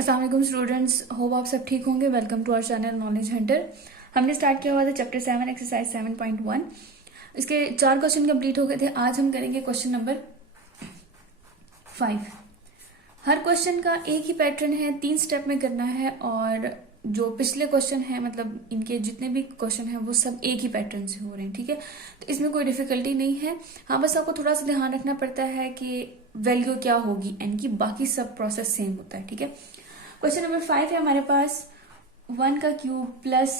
अस्सलाम वालेकुम students, hope आप सब ठीक होंगे। Welcome to our channel knowledge hunter. हमने स्टार्ट किया हुआ था चैप्टर 7 एक्सरसाइज 7.1। इसके 4 क्वेश्चन कंप्लीट हो गए थे। आज हम करेंगे क्वेश्चन नंबर 5। हर क्वेश्चन का एक ही पैटर्न है, 3 स्टेप में करना है और जो पिछले क्वेश्चन है मतलब इनके जितने भी क्वेश्चन हैं वो सब एक ही पैटर्न से हो रहे हैं, ठीक है। तो इसमें कोई डिफिकल्टी नहीं है। हाँ, बस आपको थोड़ा सा ध्यान रखना पड़ता है कि वैल्यू क्या होगी एन की, बाकी सब प्रोसेस सेम होता है, ठीक है। क्वेश्चन नंबर 5 है हमारे पास 1 का क्यूब प्लस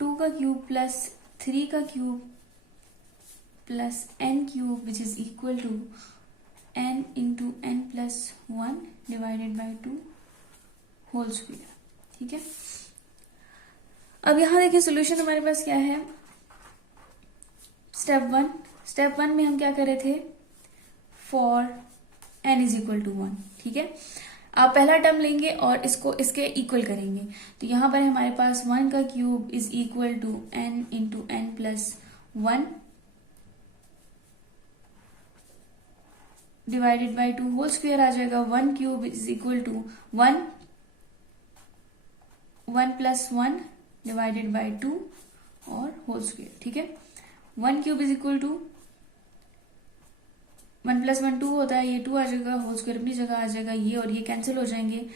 2 का क्यूब प्लस 3 का cube plus n cube which is equal to n into n plus 1 divided by 2 whole square, ठीक है। अब यहां देखिए सोल्यूशन हमारे पास क्या है। स्टेप वन में हम क्या कर रहे थे, for n is equal to 1, ठीक है। आप पहला टर्म लेंगे और इसको इसके इक्वल करेंगे। तो यहां पर हमारे पास 1 का cube is equal to n into n plus 1 divided by 2 whole square आ जाएगा। 1 cube is equal to 1 plus 1 divided by 2 और होल स्क्वायर, ठीक है। 1 cube is equal to 1 plus 1 2 होता है, ये 2 आ जाएगा, होल स्क्वायर अपनी जगह आ जाएगा, ये और ये कैंसिल हो जाएंगे।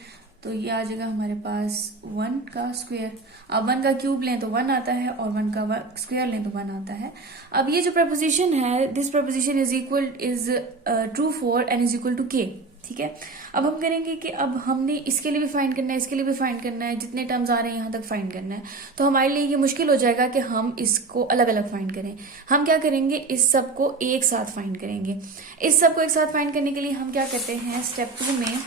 तो ये आ जाएगा हमारे पास 1 का स्क्वायर। अब 1 का क्यूब लें तो 1 आता है और 1 का स्क्वायर लें तो 1 आता है। अब ये जो प्रपोजिशन है, this proposition is true for n is equal to k, ठीक है। अब हम करेंगे कि अब हमने इसके लिए भी फाइंड करना है, इसके लिए भी फाइंड करना है, जितने टर्म्स आ रहे हैं यहां तक फाइंड करना है। तो हमारे लिए ये मुश्किल हो जाएगा कि हम इसको अलग अलग फाइंड करें। हम क्या करेंगे, इस सब को एक साथ फाइंड करेंगे। इस सब को एक साथ फाइंड करने के लिए हम क्या करते हैं, स्टेप 2 में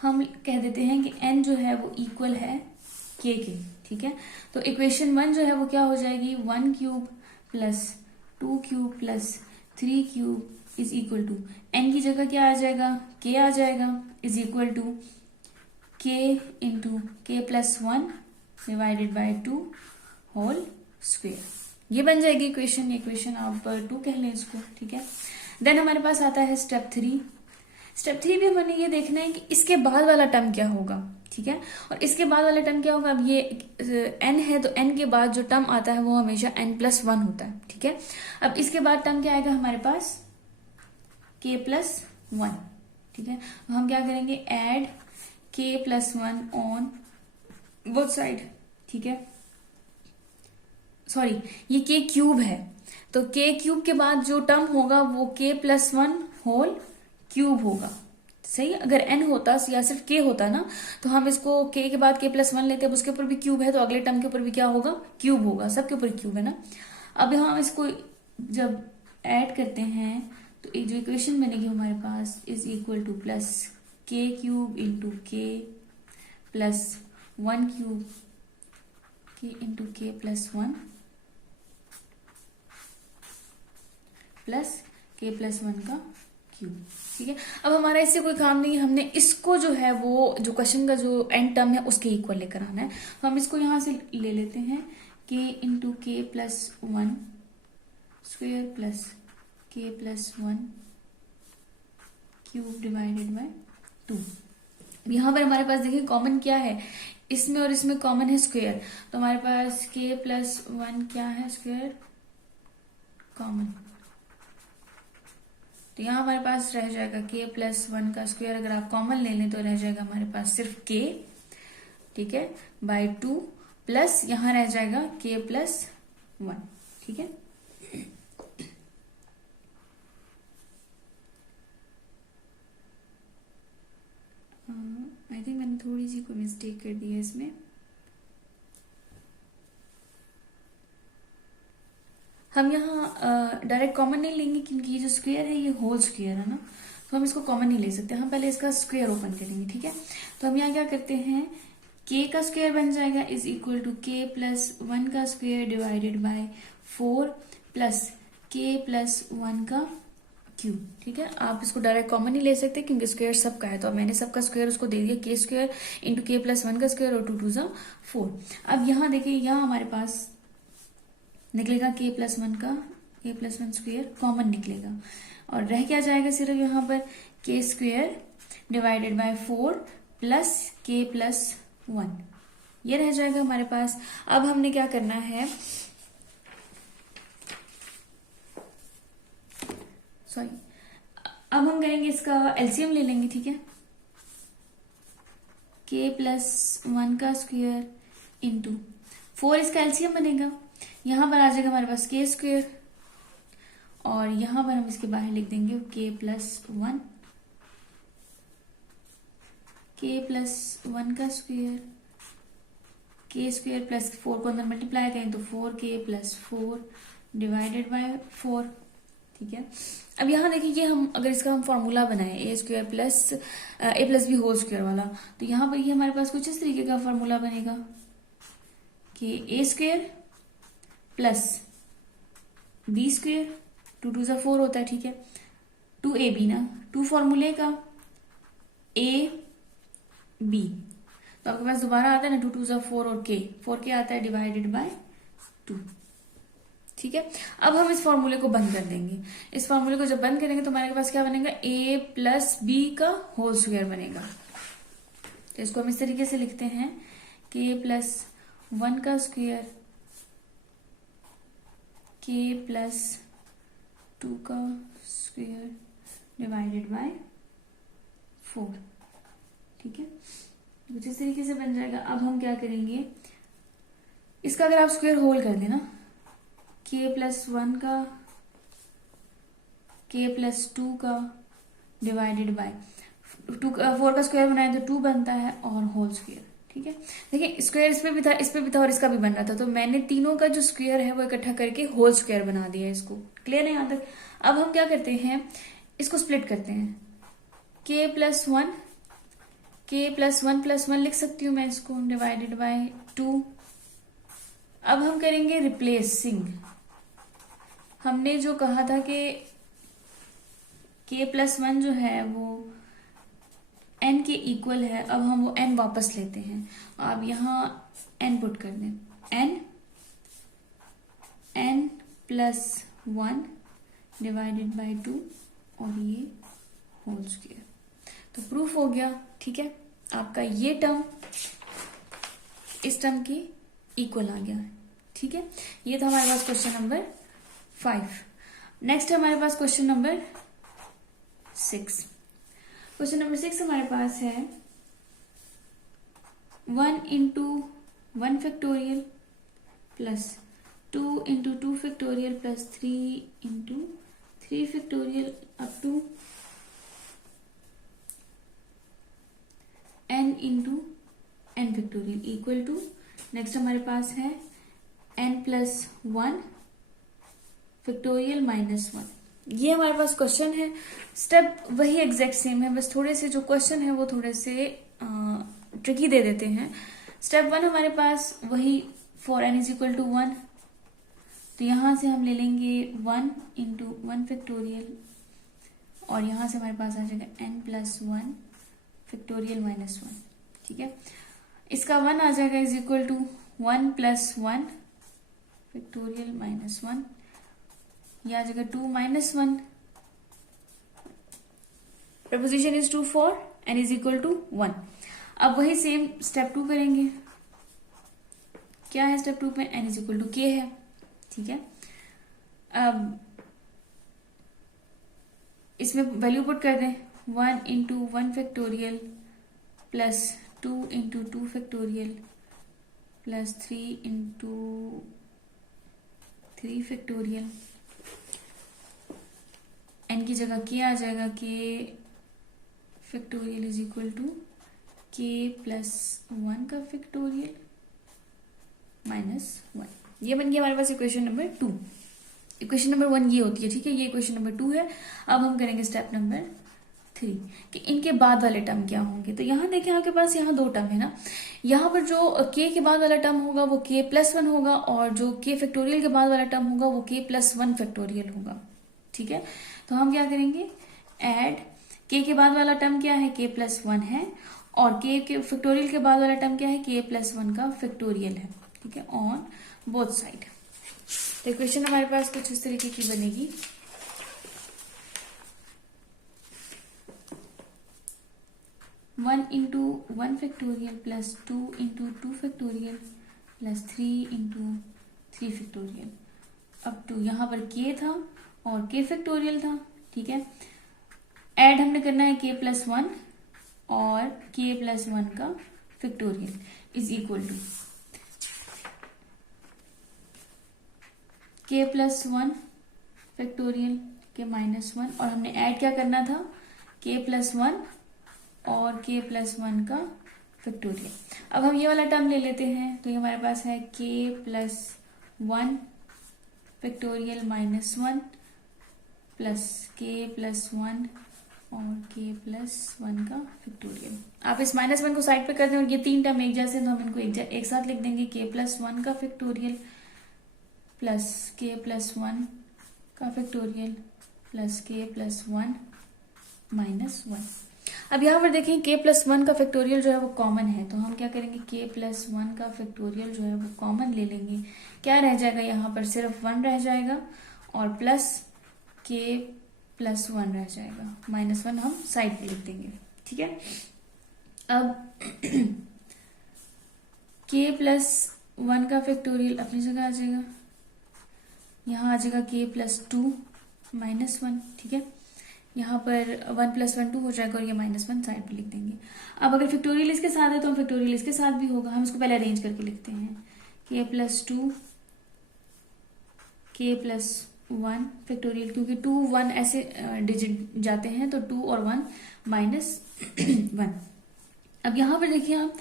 हम कह देते हैं कि n जो है वो इक्वल है k के, ठीक है। तो इक्वेशन 1 जो है वो क्या हो जाएगी, 1 cube plus 2 cube plus 3 cube is equal to n की जगह क्या आ जाएगा, k आ जाएगा, is equal to k into k plus 1 divided by 2 whole square. ये बन जाएगी इक्वेशन। इक्वेशन आप 2 कह लें इसको, ठीक है। देन हमारे पास आता है स्टेप 3। स्टेप 3 भी हमें ये देखना है कि इसके बाद वाला टर्म क्या होगा, ठीक है। और इसके बाद वाला टर्म क्या होगा, अब ये n है तो n के बाद जो टर्म आता है वो हमेशा n प्लस 1 होता है, ठीक है। अब इसके बाद टर्म क्या आएगा हमारे पास, k प्लस 1, ठीक है। तो हम क्या करेंगे, add k plus 1 on both side, ठीक है। सॉरी, ये k क्यूब है, तो k क्यूब के बाद जो टर्म होगा वो k प्लस 1 होल क्यूब होगा, सही। अगर n होता या सिर्फ k होता ना, तो हम इसको k के बाद k प्लस 1 लेते, अब उसके ऊपर भी क्यूब है तो अगले टर्म के ऊपर भी क्या होगा, क्यूब होगा, सबके ऊपर क्यूब है ना। अब यहाँ हम इसको जब ऐड करते हैं तो एक जो इक्वेशन बनेगी हमारे पास is equal to plus k cube into k plus 1 cube k into k plus 1 plus k plus 1 का क्यूब, ठीक है। अब हमारा इससे कोई काम नहीं है, हमने इसको जो है वो जो क्वेश्चन का जो एंड टर्म है उसके इक्वल लेकर आना है। तो हम इसको यहां से ले लेते हैं, k into k plus 1 square plus k plus 1 cube divided by 2। यहां पर हमारे पास देखिए कॉमन क्या है, इसमें और इसमें कॉमन है स्क्वेयर, तो हमारे पास k प्लस 1 क्या है, स्क्वेयर कॉमन। तो यहाँ हमारे पास रह जाएगा k प्लस 1 का स्क्वायर, अगर आप कॉमन ले लें तो रह जाएगा हमारे पास सिर्फ k, ठीक है, बाई 2 प्लस यहाँ रह जाएगा k प्लस 1, ठीक है। आई थिंक मैंने थोड़ी सी कोई मिस्टेक कर दी है इसमें। हम यहाँ डायरेक्ट कॉमन नहीं लेंगे क्योंकि ये जो स्क्वायर है ये होल स्क्वायर है ना, तो हम इसको कॉमन नहीं ले सकते। हम पहले इसका स्क्वायर ओपन करेंगे, ठीक है। तो हम यहाँ क्या करते हैं, k का स्क्वायर बन जाएगा is equal to k plus 1 का square divided by 4 plus k plus 1 का क्यूब, ठीक है। आप इसको डायरेक्ट कॉमन नहीं ले सकते क्योंकि स्क्वायर सबका है, तो अब मैंने सबका स्क्वायर उसको दे दिया, k square into k plus 1 का स्क्वायर और 2 2 4। अब यहाँ देखिए, यहाँ हमारे पास निकलेगा k प्लस वन का k plus one square common निकलेगा और रह क्या जाएगा सिर्फ यहाँ पर k square divided by 4 plus k plus one, ये रह जाएगा हमारे पास। अब हमने क्या करना है, सॉरी, अब हम करेंगे इसका एलसीएम ले लेंगे, ठीक है। k प्लस वन का स्क्वेयर इंटू 4 इसका एलसीएम बनेगा, यहां पर आ जाएगा हमारे पास k स्क्वेयर और यहां पर हम इसके बाहर लिख देंगे k plus one, k plus one का स्क्वेयर, k स्क्वेयर प्लस 4 को अंदर मल्टीप्लाई करें तो 4k प्लस 4 डिवाइडेड बाय 4, ठीक है। अब यहाँ देखिए ये हम अगर इसका हम फॉर्मूला बनाए ए स्क्वायर प्लस ए प्लस बी होल स्क्वायर वाला, तो यहाँ पर ये हमारे पास कुछ इस तरीके का फॉर्मूला बनेगा कि ए स्क्वायर प्लस बी स्क्वायर, 2 2 सा 4 होता है, ठीक है, 2ab ना, 2 फॉर्मूले का ए बी, तो आपके पास दोबारा आता है ना 2 2 सा 4 और k आता है डिवाइडेड बाय 2, ठीक है। अब हम इस फॉर्मूले को बंद कर देंगे, इस फॉर्मूले को जब बंद करेंगे तो हमारे पास क्या बनेगा, a प्लस बी का होल स्क्वायर बनेगा। तो इसको हम इस तरीके से लिखते हैं k प्लस वन का स्क्वायर, k प्लस 2 का स्क्वायर डिवाइडेड बाय 4, ठीक है। कुछ इस तरीके से बन जाएगा। अब हम क्या करेंगे, इसका अगर आप स्क्वायर होल कर देना, k प्लस वन का, k प्लस 2 का डिवाइडेड बाय 4 का स्क्वायर बनाए तो 2 बनता है और होल स्क्वायर, ठीक है। देखिए स्क्वायर इस पे भी था, इस पे भी था और इसका भी बन रहा था, तो मैंने तीनों का जो स्क्वायर है वो इकट्ठा करके होल स्क्वायर बना दिया इसको। क्लियर है यहाँ तक। अब हम क्या करते हैं, इसको स्प्लिट करते हैं, k plus one, k plus one लिख सकती हूँ मैं इसको डिवाइडेड बाय 2। अब हम करेंगे रिप्लेसिंग, हमने जो कहा था कि k प्लस वन जो है वो n के इक्वल है, अब हम वो n वापस लेते हैं। अब यहाँ n पुट कर दें, n plus one divided by 2 और ये होल स्क्वायर, तो प्रूफ हो गया, ठीक है। आपका ये टर्म इस टर्म की इक्वल आ गया है, ठीक है। ये था हमारे पास क्वेश्चन नंबर 5। नेक्स्ट हमारे पास क्वेश्चन नंबर 6। क्वेश्चन नंबर 6 हमारे पास है 1 into 1 factorial plus 2 into 2 factorial plus 3 into 3 factorial up to n into n factorial equal to, next हमारे पास है n plus one factorial minus one. ये हमारे पास क्वेश्चन है, स्टेप वही एग्जैक्ट सेम है, बस थोड़े से जो क्वेश्चन है वो थोड़े से ट्रिकी दे देते हैं। स्टेप 1 हमारे पास वही for n is equal to 1, तो यहां से हम ले लेंगे 1 इंटू 1 फैक्टोरियल और यहां से हमारे पास आ जाएगा n plus one factorial minus one, ठीक है। इसका 1 आ जाएगा is equal to 1 plus one factorial minus one, ये आ जाएगा 2 minus one, proposition is true for n is equal to 1। अब वही सेम स्टेप 2 करेंगे, क्या है स्टेप 2 में, n is equal to k है, ठीक है। अब इसमें वैल्यू पुट कर दें, 1 into 1 factorial plus 2 into 2 factorial plus 3 into 3 factorial, n की जगह k आ जाएगा, k factorial is equal to k plus 1 का फैक्टोरियल माइनस 1। ये बन गया हमारे पास इक्वेशन नंबर 2। इक्वेशन नंबर 1 ये होती है, ठीक है, ये इक्वेशन नंबर 2 है। अब हम करेंगे स्टेप नंबर 3 कि इनके बाद वाले टर्म क्या होंगे। तो यहाँ देखिए आपके पास यहाँ 2 टर्म है ना, यहाँ पर जो k के बाद वाला टर्म होगा वो k प्लस वन होगा और जो k फैक्टोरियल के बाद वाला टर्म होगा वो k प्लस वन फैक्टोरियल होगा, ठीक है। तो हम क्या करेंगे, ऐड k के बाद वाला टर्म क्या है, k प्लस वन है और k के फैक्टोरियल के बाद वाला टर्म क्या है, k प्लस वन का फैक्टोरियल है, ठीक है, ऑन बोथ साइड। तो इक्वेशन हमारे पास कुछ इस तरीके की बनेगी। One into one factorial plus two into two factorial plus three into three factorial अब टू, यहाँ पर के था और के फैक्टोरियल था, ठीक है। ऐड हमने करना है के प्लस वन और के प्लस वन का फैक्टोरियल इज इक्वल टू के प्लस वन फैक्टोरियल के माइनस वन, और हमने ऐड क्या करना था, के प्लस वन और के प्लस वन का फैक्टोरियल। अब हम ये वाला टर्म ले लेते हैं, तो ये हमारे पास है के plus one factorial minus one plus के प्लस वन और के प्लस वन का फैक्टोरियल। आप इस माइनस वन को साइड पे कर दें और ये तीन टर्म एक जैसे, तो हम इनको एक साथ लिख देंगे, के प्लस वन का फैक्टोरियल प्लस के प्लस वन का फैक्टोरियल प्लस के प्लस वन माइनस वन। अब यहाँ पर देखें के प्लस वन का फैक्टोरियल जो है वो कॉमन है, तो हम क्या करेंगे, के प्लस वन का फैक्टोरियल जो है वो कॉमन ले लेंगे। क्या रह जाएगा, यहाँ पर सिर्फ वन रह जाएगा और प्लस के प्लस वन रह जाएगा, माइनस वन हम साइड पे लिख देंगे, ठीक है। अब के प्लस वन का फैक्टोरियल अपनी जगह आ जाएगा, यहाँ आ जाएगा के प्लस टू माइनस वन, ठीक है। यहाँ पर वन प्लस वन टू हो जाएगा और ये माइनस वन साइड पे लिख देंगे। अब अगर फैक्टोरियल इसके साथ है तो हम फैक्टोरियल इसके साथ भी होगा, हम इसको पहले अरेंज करके लिखते हैं, के प्लस टू के प्लस वन फैक्टोरियल, क्योंकि टू वन ऐसे डिजिट जाते हैं तो टू और वन माइनस वन। अब यहाँ पर देखिए आप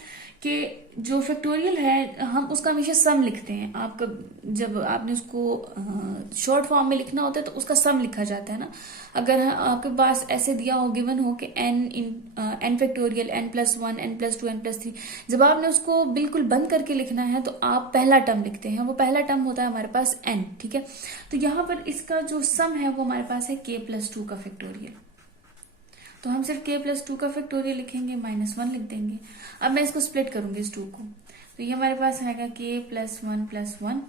कि जो फैक्टोरियल है हम उसका हमेशा सम लिखते हैं। आपका जब आपने उसको शॉर्ट फॉर्म में लिखना होता है तो उसका सम लिखा जाता है ना। अगर आपके पास ऐसे दिया हो, गिवन हो कि N factorial N plus one N plus two N plus three, जब आपने उसको बिल्कुल बंद करके लिखना है तो आप पहला टर्म लिखते हैं, वो पहला टर्म होता है हमारे पास एन, ठीक है। तो यहाँ पर इसका जो सम है वो हमारे पास है के प्लस टू का फैक्टोरियल, तो हम सिर्फ के प्लस टू का फैक्टोरियल लिखेंगे, माइनस वन लिख देंगे। अब मैं इसको स्प्लिट करूंगी इस टू को, तो ये हमारे पास आएगा के plus one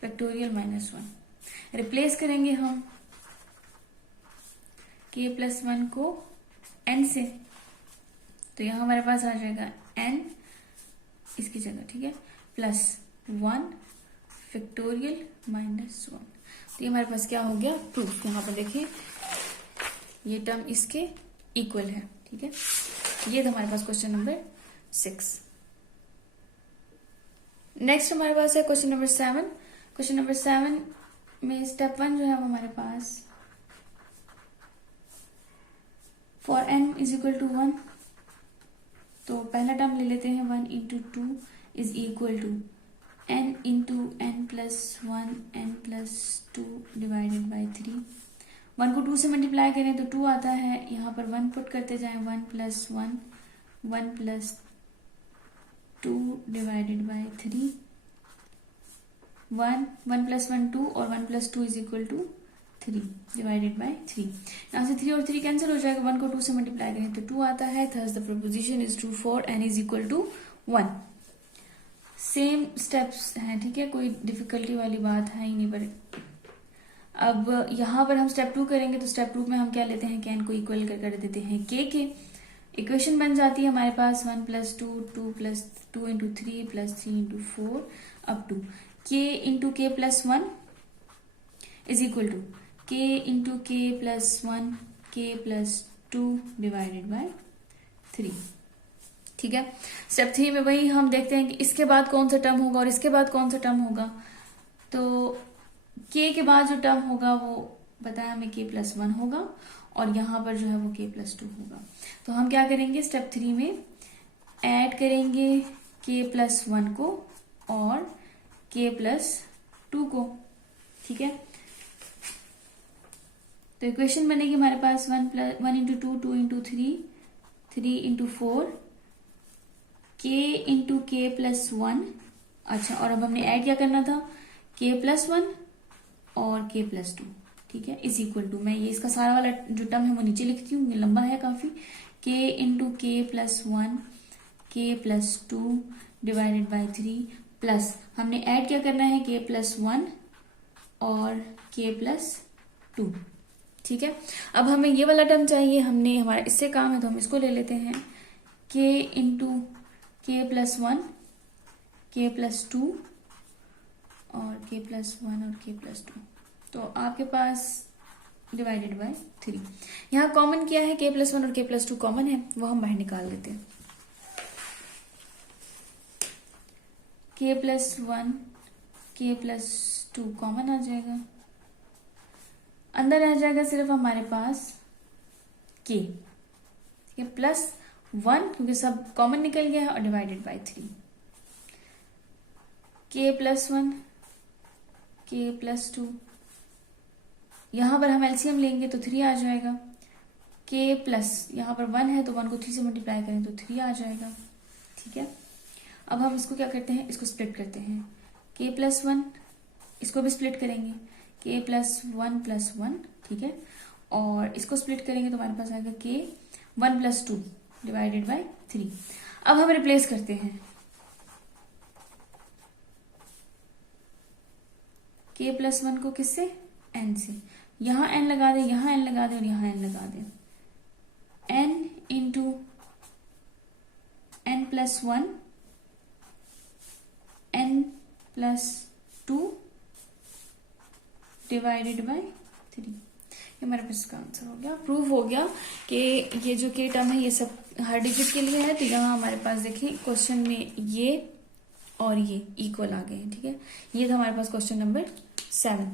factorial minus one. Replace करेंगे हम के प्लस वन को एन से, तो यहाँ हमारे पास आ जाएगा एन इसकी जगह, ठीक है, plus one factorial minus one. तो ये हमारे पास क्या हो गया, प्रूफ। यहाँ पर देखिए ये टर्म इसके इक्वल है, ठीक है। ये था हमारे पास क्वेश्चन नंबर 6। नेक्स्ट हमारे पास है क्वेश्चन नंबर 7। क्वेश्चन नंबर 7 में स्टेप 1 जो है वो हमारे पास for n is equal to 1, तो पहला टर्म ले लेते हैं, 1 into two is equal to n into n plus one N plus two divided by 3। 1 को 2 से मल्टीप्लाई करें तो 2 आता है, यहाँ पर 1 पुट करते जाएं, 1 plus one 1 plus two divided by 3, 1 plus one 2 और 1 plus two is equal to 3 divided by 3। यहाँ से 3 और 3 कैंसिल हो जाएगा, 1 को 2 से मल्टीप्लाई करें तो 2 आता है, thus the proposition is true for n is equal to 1। Same steps हैं, ठीक है, कोई डिफिकल्टी वाली बात है ही नहीं। पर अब यहाँ पर हम स्टेप 2 करेंगे, तो स्टेप 2 में हम क्या लेते हैं, के n को इक्वल कर देते हैं के। इक्वेशन बन जाती है हमारे पास 1 plus two 2 plus 2 into 3 plus 3 into 4 up to K into K plus one is equal to K into K plus one K plus two divided by 3, ठीक है। स्टेप 3 में वही हम देखते हैं कि इसके बाद कौन सा टर्म होगा और इसके बाद कौन सा टर्म होगा। तो के के बाद जो टर्म होगा वो बताया हमें के प्लस वन होगा और यहाँ पर जो है वो के प्लस टू होगा। तो हम क्या करेंगे, स्टेप 3 में ऐड करेंगे के प्लस वन को और के प्लस टू को, ठीक है। तो इक्वेशन बनेगी हमारे पास 1 इंटू टू 2 इंटू 3 इंटू 4 के इंटू के प्लस वन। अच्छा, और अब हमने ऐड क्या करना था, के प्लस वन और के प्लस टू, ठीक है, इज इक्वल टू, मैं ये इसका सारा वाला जो टर्म है वो नीचे लिखती हूँ, ये लंबा है काफी, के into K plus one K plus two divided by 3 plus हमने ऐड क्या करना है, k प्लस 1 और k प्लस 2। ठीक है, अब हमें ये वाला टर्म चाहिए, हमने हमारा इससे काम है तो हम इसको ले लेते हैं, k into k plus 1, k plus 2 और k प्लस 1 और k प्लस 2। तो आपके पास डिवाइडेड बाय 3। यहाँ कॉमन क्या है, k प्लस 1 और k प्लस 2 कॉमन है, वो हम बाहर निकाल देते हैं। k plus 1 k plus 2 common आ जाएगा, अंदर रह जाएगा सिर्फ हमारे पास k, ये प्लस 1 क्योंकि सब कॉमन निकल गया है और divided by 3। k plus 1 k plus 2, यहां पर हम एलसीएम लेंगे तो 3 आ जाएगा। k प्लस यहां पर 1 है तो 1 को 3 से मल्टीप्लाई करें तो 3 आ जाएगा। ठीक है, अब हम इसको क्या करते हैं, इसको स्प्लिट करते हैं, k प्लस 1 इसको भी स्प्लिट करेंगे, k प्लस 1 प्लस 1। ठीक है, और इसको स्प्लिट करेंगे तो हमारे पास आएगा k 1 प्लस 2 डिवाइडेड बाय 3। अब हम रिप्लेस करते हैं, k प्लस 1 को किससे, n से, यहां n लगा दे, यहां n लगा दे और यहां n लगा दे, n into n plus 1 n plus 2 divided by 3। ये हमारे पास इसका आंसर हो गया। प्रूव हो गया कि ये जो के टर्म है ये सब हर डिजिट के लिए है। तो यहाँ हमारे पास देखिए क्वेश्चन में ये और ये इक्वल आ गए हैं। ठीक है, ये था हमारे पास क्वेश्चन नंबर 7।